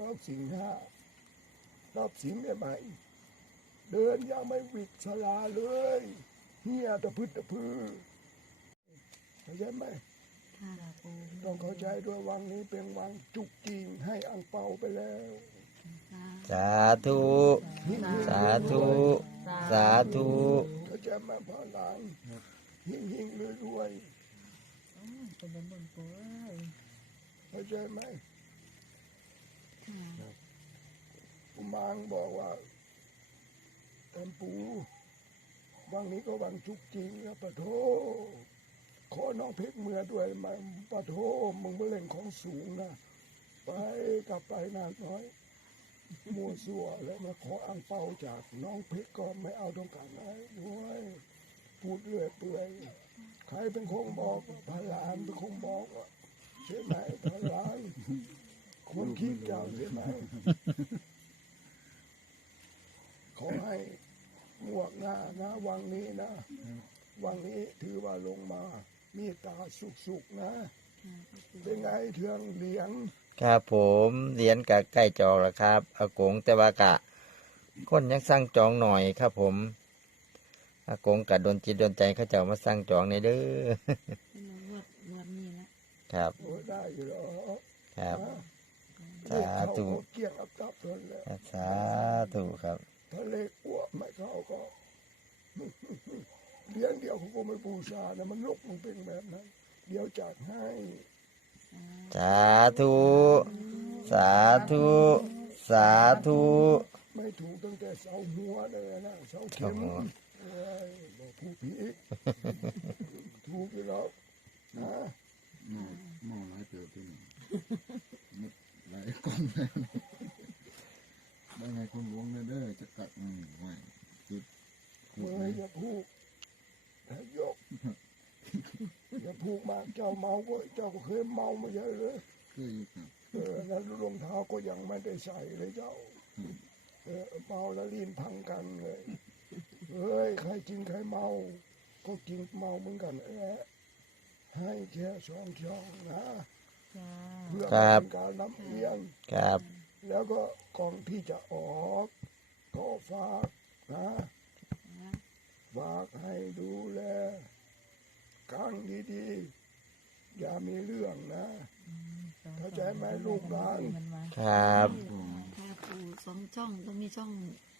รอบสิงห้ารอบสิงได้ไหมเดินยังไม่วิกสลาเลยเฮียตะพึดตะพือเข้าใจไหมต้องเข้าใจด้วยวังนี้เป็นวังจุกจริงให้อังเปาไปแล้วสาธุสาธุสาธุเข้าใจไหมพ่อหลานหิ่งรวยเข้าใจไหมกุมารบอกว่าท่านปู่วังนี้ก็วังจุกจริงนะปะโถขอน้องเพชรเมื่อด้วยมาปะโถมึงมาเล่นของสูงนะไปกลับไปนานน้อยมัวซัวแล้วมาขออังเปาจากน้องเพชรก็ไม่เอาต้องการนะโว้ยพูดเรื่อยเปื่อยใครเป็นคงบอกพลานเป็นคงบอกใช่ไหมพลานคนคิดเจ้าใช่ไหมขอให้หมวกหน้านะวังนี้นะวังนี้ถือว่าลงมามีตาสุกๆนะเป็นไงเทืองเหลียงครับผมเหรียญกะใกล้จองแล้วครับอากงแต่ว่ากะคนยังสั่งจองหน่อยครับผมอากงกะโดนจิตโดนใจเขาเจ้ามาสั่งจองในเด้อครับได้อยู่หรอครับสาธุเกี่ยงอับตับทนแล้วสาธุครับถ้าเล็กอ้วกไม่เข้าก็เลี้ยงเดียวเขาก็ไม่บูชานะมันลกมันเป็นแบบนั้นเดี๋ยวจัดให้สาธุสาธุสาธุไม่ถูกตั้งแต่เสาหัวเลยนะเสาเข็มบอกผู้ผีถูกอยู่แล้วนะมองหลายเติบที่นี่หลายกองเลยได้ไงคนหลวงเด้อจะกัดไว้จุดอย่าพูดยกอย่าพูดมากเจ้าเมาก็เจ้าก็เคยเมามาเยอะเลยแล้วรองเท้าก็ยังไม่ได้ใส่เลยเจ้าเมาแล้วลิ้นพังกันเลยเฮ้ยใครจริงใครเมาก็จริงเมาเหมือนกันให้แค่ช่องนะเพื่อเป็นการนำเอียงครับแล้วก็ก่อนที่จะออกก็ฝากนะฝากให้ดูแลกังดีๆอย่ามีเรื่องนะเข้าใจไหมลูกหลานครับพระปู่สองช่องต้องมีช่อง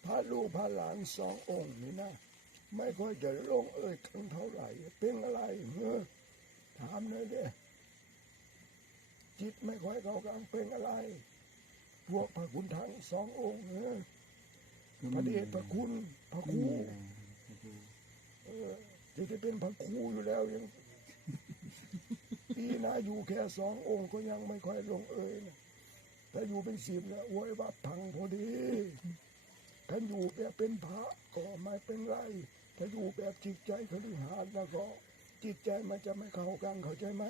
พระลูกพระหลานสององค์นี่นะไม่ค่อยจะลงกันเท่าไหร่เป็นอะไรถามเลยเด้จิตไม่ค่อยเข้ากันเป็นอะไรพวกพระคุณทั้งสององค์พระเดชพระคุณพระครูจะเป็นพระครูอยู่แล้วยังปีนะอยู่แค่สององค์ก็ยังไม่ค่อยลงนะถ้าอยู่เป็น10แล้วโว้ยว่าพังพอดีถ้าอยู่แบบเป็นพระก็ไม่เป็นไรถ้าอยู่แบบจิตใจคฤหัสถ์แล้วก็จิตใจมันจะไม่เข้ากันเข้าใจไหม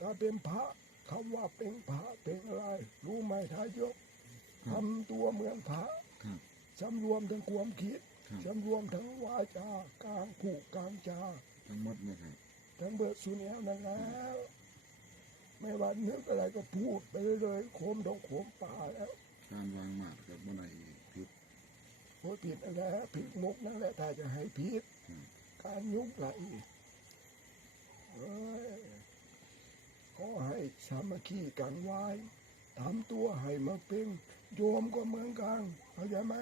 ถ้าเป็นพระคำว่าเป็นพระเป็นอะไรรู้ไหมทายกทำตัวเหมือนพระสำรวมทั้งความคิดสำรวมทั้งวาจากลางผูกกลางจาทั้งหมดนะครับทั้งเบิดสุนียนั่นแล้วไม่ว่านึกอะไรก็พูดไปเลยโคมดอกโคมป่าแล้วการวางหมากกับบ่ไหนผิดโอ้ผิดอะไรผิดมุกนั่นแหละถ้าจะให้ผิดการยุบไหลขอให้สามัคคีกันไว้ทำตัวให้มาเป็นโยมก็เหมือนกันเข้าใจไหม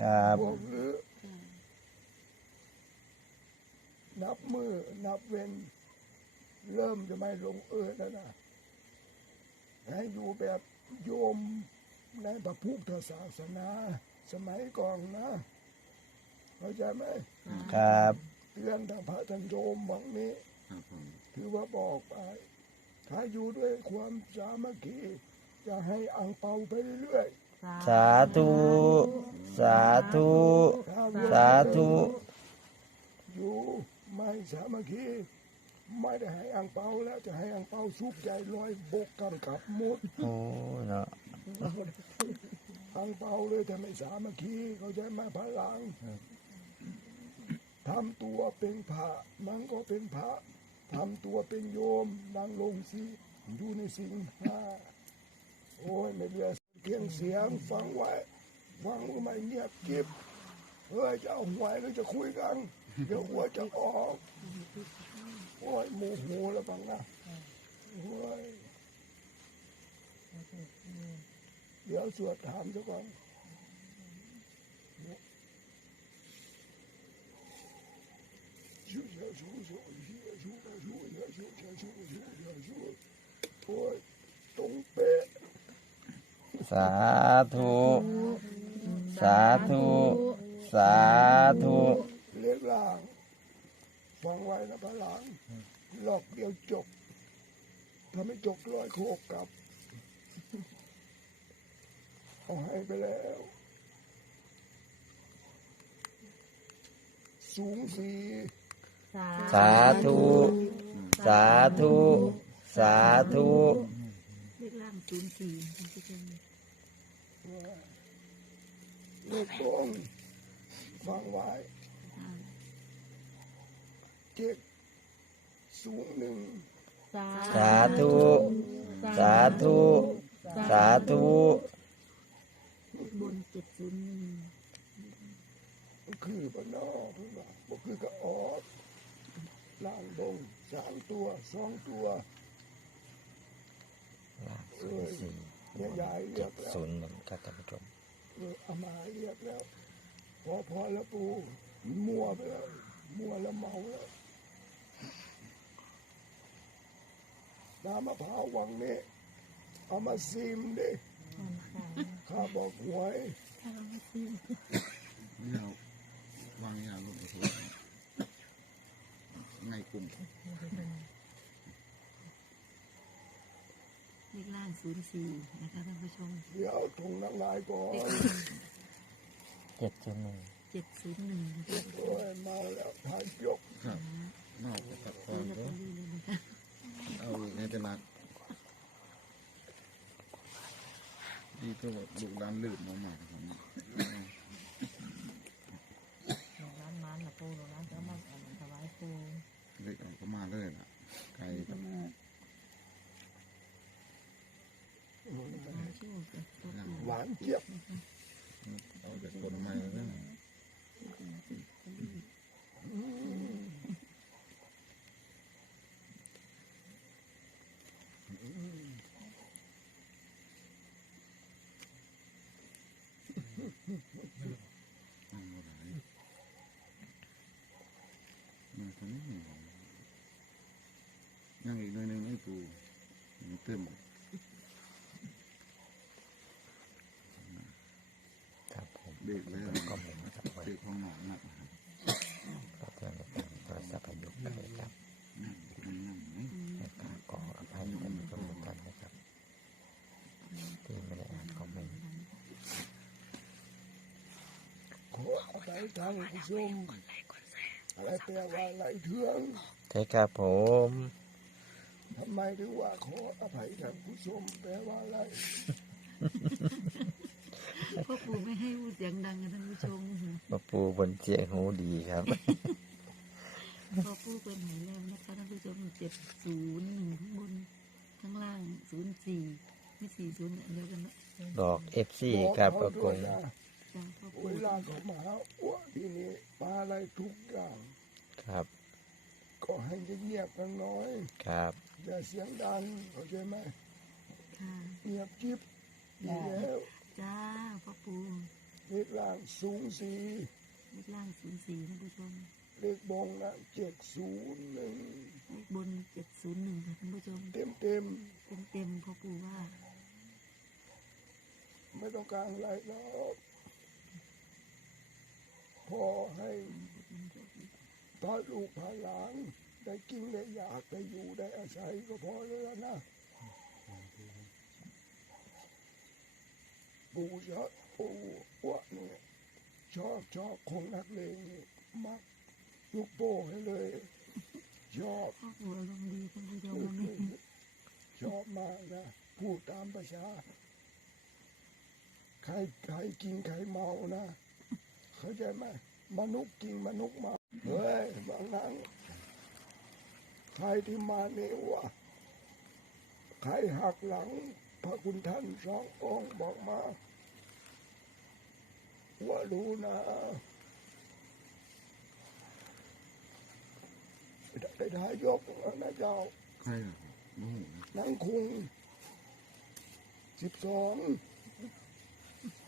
ครับพวกหรือนับมือนับเว้นเริ่มจะไม่ลงแล้วนะให้อยู่แบบโยมในพระพุทธศาสนาสมัยก่อนนะเข้าใจไหมครับเตือนทางพระท่านโยมบางนี้ถือว่าบอกไปถ้าอยู่ด้วยความสามัคคีจะให้อังเปาไปเรื่อยสาธุสาธุสาธุอยู่ไม่สามัคคีไม่ได้ให้อังเปาแล้วจะให้อังเปาชุบใจลอยบกกันกับมุดโอ้เนาะอังเปาเลยแต่ไม่สามัคคีเขาใจไหมพลังทำตัวเป็นพระมันก็เป็นพระทำตัวเป็นโยมนั่งลงสิอยู่ในสิ่งห้าโอ้ยไม่เลือ เกียงเสียงฟังไว้ฟังไม่เงียบกิบเฮ้ยจะเอาหวยหรือจะคุยกันเดี๋ยวหัวจะออกโอ้ยโมโหแล้วบังนะเฮ้ยเดี๋ยวสวดถามซะก่อนโอ้ยตรงเป๊ะ สาธุ สาธุ สาธุ เลี้ยงล่างฟังไว้นะพระหลานหลอกเดียวจบถ้าไม่จบร้อยโคกกลับเอาให้ไปแล้วสูงสี สาธุ สาธุ สาธุ เลขล่าง04ท่านผู้ชม เลขตรงฟังไว้เจ็ดสูงหนึ่ง สาธุ สาธุ สาธุ เลขบน701 มันคือปะนอเพื่อนบอกบอกคือกระออดล่างดง3 ตัว 2 ตัวเนี่ยยายเรียกแล้ว 01ครับท่านผู้ชม อามาเรียกแล้วพอแล้วปูมันมัวไปแล้วมัวแล้วเมาแล้วน้ำมะพร้าววังนี้เอามาซิมดิข้าบอกหวย นี่เราวางยาลงไปทุกไงกลุ่ม เลขล่าง04นะคะท่านผู้ชม เดี๋ยวทงนางลายก่อน 701 701นะคะ โอ้ยเมาแล้วพายยก ครับนอกจากตัดคอ ซื้อลอต ก็ เตอรี่เลยนะคะ เอาในตลาดดีตัวลูกด้านลืมมากๆครับ ร้านมันนะปูร้านจะมาถวายปู เล็กเอาก็มาเลยล่ะไก่กับ หวานเจี๊ยบ เอาจากต้นไม้แล้วยังอีกหน่อยนึงให้ปูเติม ครับผม เด็กแล้ว ก็มีนะครับไว้ เด็กของหนอนนัก ก็เพื่อนในการโทรศัพท์ประยุกต์ไปครับและขออภัยท่านผู้ชมทุกท่านนะครับ ที่ไม่ได้อ่านคอมเมนต์ ขออภัยทางผู้ชมอะไรแปลว่าไหลเถือง ใช่ครับผม ทำไมถึงว่าขออภัยทางผู้ชมแปลว่าอะไร พ่อปู่ไม่ให้พูดเสียงดังกันท่านผู้ชม มาปูบนเจียงหูดีครับ พ่อปู่เป็นไหนแล้วนะคะท่านผู้ชม701ข้างบนข้างล่าง04ไม่40อันเดียวกันนะ ดอก FC ครับ บ ป อ ระ ก ก เขา ง ด้วยนะ จ้าพ่อ เว ปู่ ลาเขามาอ้วที่นี่ปลาอะไรทุกอย่าง ครับ ก็ให้เงียบๆกันน้อย ครับ อย่าเสียงดังเข้าใจไหม ค่ะ เงียบจิ๊บดีแล้ว จ้าพ่อปู่ เลขล่างสูงสี เลขล่าง04ท่านผู้ชม เลขบงนะ701 เลขบน701ค่ะท่านผู้ชม เต็ม เต็มพ่อปู่ว่า ๆไม่ต้องการอะไรหรอกพอให้พาลูกพาหลานได้กินได้อยากได้อยู่ได้อาศัยก็พอแล้วนะปู่ชอบปู่อ้วเนี่ยชอบคงนักเลงนี่มักลูกโป้ให้เลยชอบ พ่อปู่อารมณ์ดีท่านผู้ชมวันนี้ ชอบมากนะพูดตามประชาใครกินใครเมานะเข้าใจไหมมนุษย์กินมนุษย์เมาเฮ้ยบางนั้นใครที่มาเนี่วะใครหักหลัง พระคุณท่านสององค์บอกมาว่ารู้นะได้ทายกนะเจ้า ใครอ่ะโอ้โห นางคุง12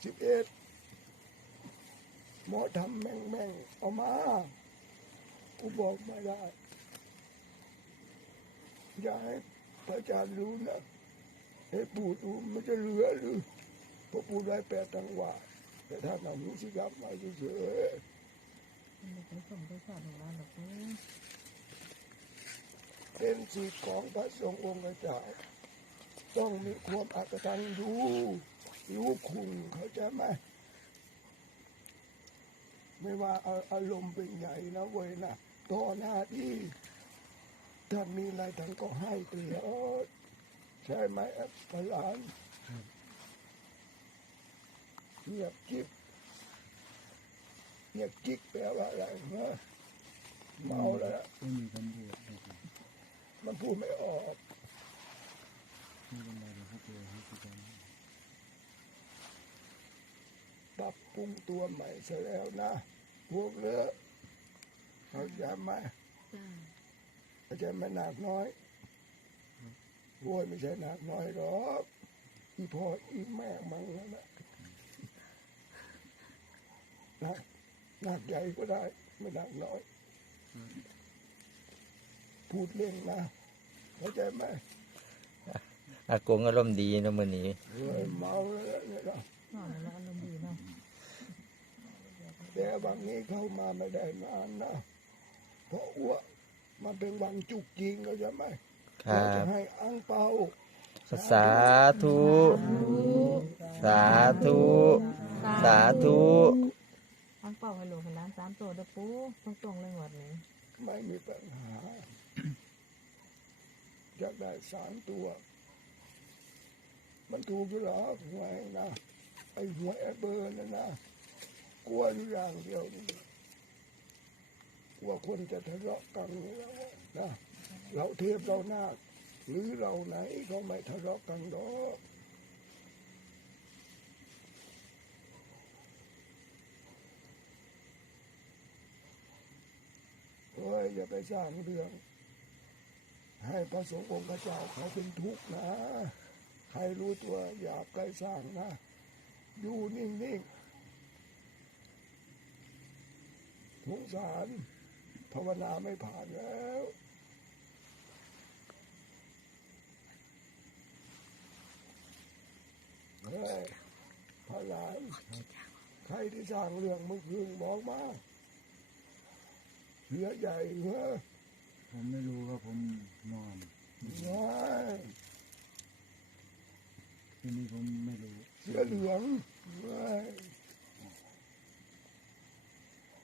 11หมอทำแม่งเอามากูบอกไม่ได้อย่าให้พระอาจารย์รู้นะให้ปู่ดูมันจะเหลือหรือเพราะปู่ได้8 จังหวะแต่ถ้าหนังหูสิครับมาเฉย มันไปส่งไปสาดของร้านหรอกปู ๆเป็นสิทธิ์ของพระสงฆ์องค์เจ้าต้องมีความอักตันยูรู้คุณเขาใจไหมไม่ว่าอารมณ์เป็นใหญ่นะเว้ยนะต่อหน้าที่ถ้ามีอะไรท่านก็ให้ไปเลยใช่ไหมพระหลานเงียบกิ๊บเงียบกิ๊กแปลว่าอะไรฮะเมาแล้ว ไม่มีคำพูดนะครับ มันพูดไม่ออก ไม่เป็นไรเดี๋ยวเขาเจอให้คุยกัน ปรับปรุงตัวใหม่เสร็จแล้วนะพวกเลือเขาใจไหม จ้า เขาใจไหมหนักน้อยโว้ยไม่ใช่หนักน้อยหรอกอีพ่ออีแม่มังแล้วนะหนักใหญ่ก็ได้ไม่หนักน้อย พูดเล่นนะเข้าใจไหม อากงอารมณ์ดีเนาะมื้อนี้ เฮ้ยเมาแล้วเนี่ยนะ นอนแล้วอารมณ์ดีเนาะ แต่บางนี้เข้ามาไม่ได้นานนะเพราะอ้วกมันเป็นวังจุกจริงเข้าใจไหม ครั เราจะ บ ให้อังเปา สาธุสาธุสาธุ ทั้งเป่าให้หลวงให้ร้าน3 ตัวเด้อปูตรงๆเลยหมดนี้ ไม่มีปัญหาอยากได้3 ตัว มันถูกอยู่หรอหวยนะไอ้หวยเบอร์นั่นนะกลัวอยู่อย่างเดียวนี่กลัวคนจะทะเลาะกันนี่แล้วนะเราเทพเรานาคหรือเราไหนก็ไม่ทะเลาะกันหรอกโอ้ยอย่าไปสร้างเรื่องให้พระสงฆ์องค์เจ้าเขาเป็นทุกข์นะใครรู้ตัวอย่าไปสร้างนะอยู่นิ่งๆสงสารภาวนาไม่ผ่านแล้วเฮ้ยพระหลานใครที่สร้างเรื่องเมื่อคืนบอกมาเสือใหญ่เหรอ ผมไม่รู้ว่าผมนอน ว้าย ทีนี้ผมไม่รู้ เสือเหลืองว้าย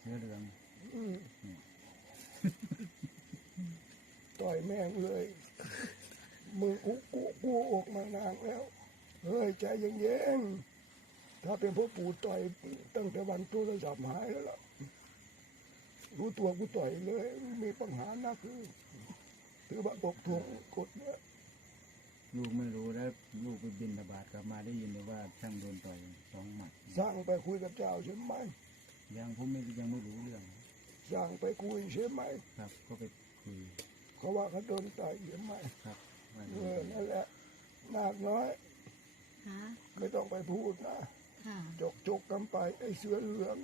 เสื้อเหลือง อืมต่อยแม่งเลยมึงกูออกมานานแล้วเฮ้ยใจเย็นๆถ้าเป็นพ่อปู่ต่อยตั้งแต่วันโทรศัพท์หายแล้วล่ะรู้ตัวกูต่อยเลยมีปัญหานะคือถือว่าบกพร่องกฎเนี่ย ลูกไม่รู้แล้วลูกไปบินบาตกลับมาได้ยินเลยว่าช่างโดนต่อย2 หมัด สร้างไปคุยกับเจ้าใช่ไหม ยังยังไม่รู้เรื่อง สร้างไปคุยใช่ไหม ครับ ก็ไปคุย เขาว่าเขาโดนต่อยใช่ไหม ครับว่า นั่นแหละนาคน้อย ค่ะ ไม่ต้องไปพูดนะ ค่ะ จกกันไปไอ้เสือเหลือง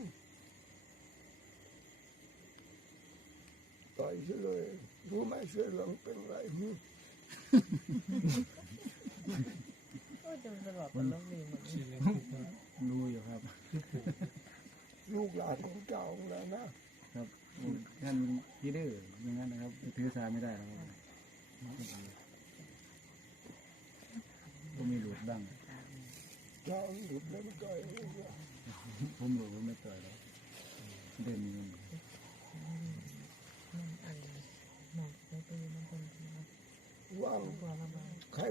ต่อยซะเลยรู้ไหมเสือเหลืองเป็นไร ก็จะตลอดอารมณ์ดีหมดนี้ รู้อยู่ครับ ลูกหลานของเจ้าแล้วนะ ครับท่านพี่ดื้ออย่างนั้นนะครับถือสาไม่ได้แล้วก็มีหลุดบ้าง เจ้าหลุดแล้วมันต่อย ผมหลุดผมไม่ต่อยแล้วเดินเงิน มันอันหมอกไปตีมันเป็น ว่าง ตัวระบาย ใคร